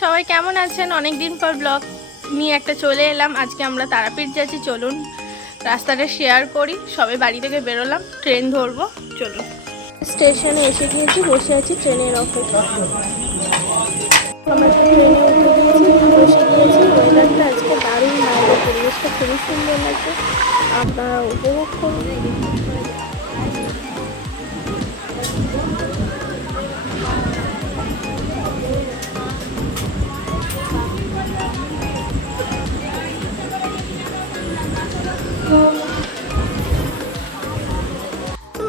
সবাই কেমন আছেন? অনেক দিন পর ব্লগ নিয়ে একটা চলে এলাম। আজকে আমরা তারাপীঠ যাচ্ছি, চলুন রাস্তাটা শেয়ার করি। সবাই বাড়ি থেকে বেরোলাম, ট্রেন ধরবো, চলুন। স্টেশনে এসে গিয়েছি, বসে আছি ট্রেনের অপেক্ষা। আমরা ট্রেনে উঠে গিয়েছি, বসে গিয়েছি। ওয়েদারটা আজকে দারুণ, বাইরের পরিবেশটা খুবই সুন্দর লাগছে, আপনারা উপভোগ করুন।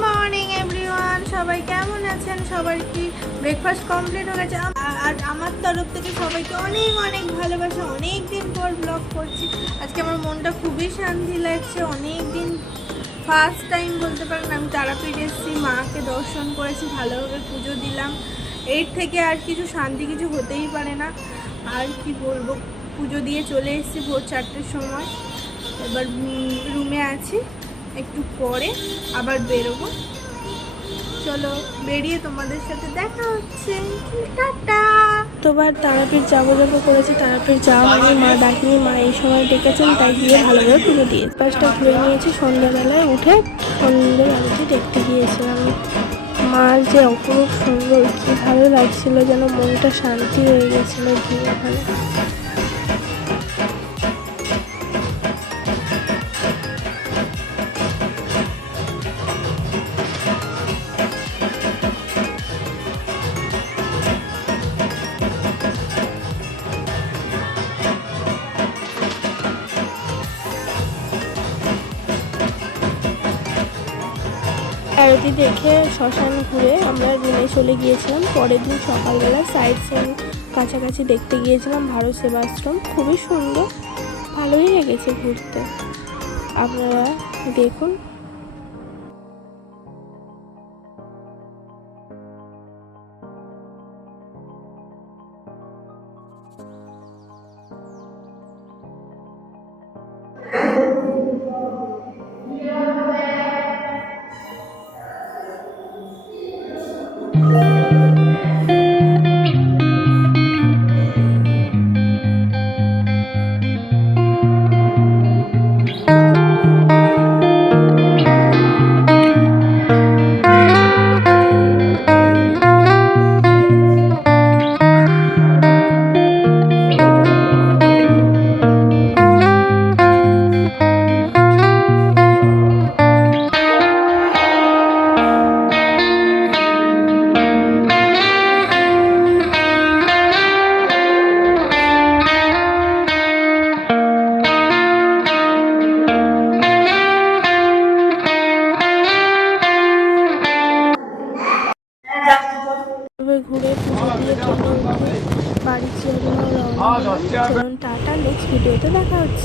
মর্নিং এভরিওয়ান, সবাই কেমন আছেন? সবার কি ব্রেকফাস্ট কমপ্লিট হয়ে গেছে? আর আমার তরফ থেকে সবাইকে অনেক অনেক ভালোবাসা। অনেক দিন পর ব্লগ করছি। আজকে আমার মনটা খুবই শান্তি লাগছে। অনেক দিন ফার্স্ট টাইম বলতে পারেন আমি তারাপীঠ এসেছি, মাকে দর্শন করেছি, ভালোভাবে পুজো দিলাম। এর থেকে আর কিছু শান্তি কিছু হতেই পারে না। আর কি বলবো, পুজো দিয়ে চলে এসেছি ভোর 4টের সময়। এবার রুমে আছি, একটু পরে আবার বেরোবো। চলো বেরিয়ে তোমাদের সাথে দেখা হচ্ছে, টাটা। তোবার তারাপীঠ যাবো করেছি, তারাপীঠ যাওয়া হয়নি, মা ডাকিনি, মা এই সময় ডেকেছেন, তাই গিয়ে ভালোভাবে পুজো দিয়ে পাশটা ঘুরে নিয়েছি। সন্ধ্যাবেলায় উঠে সন্ধ্যে আরতি দেখতে গিয়েছিলাম। মার যে অপরূপ সুন্দর, কি ভালো লাগছিল, যেন মনটা শান্তি হয়ে গেছিল গিয়ে ওখানে। আরতি দেখে শ্মশান ঘুরে আমরা রুমে চলে গিয়েছিলাম। পরের দিন সকালবেলা সাইড সিন কাছাকাছি দেখতে গিয়েছিলাম ভারত সেবাশ্রম, খুবই সুন্দর, ভালোই লেগেছে ঘুরতে। আপনারা দেখুন। ঘুরে পুজো দিয়ে ট্রেনে উঠে বাড়ির জন্য রওনা দিলাম। চলুন টাটা, নেক্সট ভিডিওতে দেখা হচ্ছে।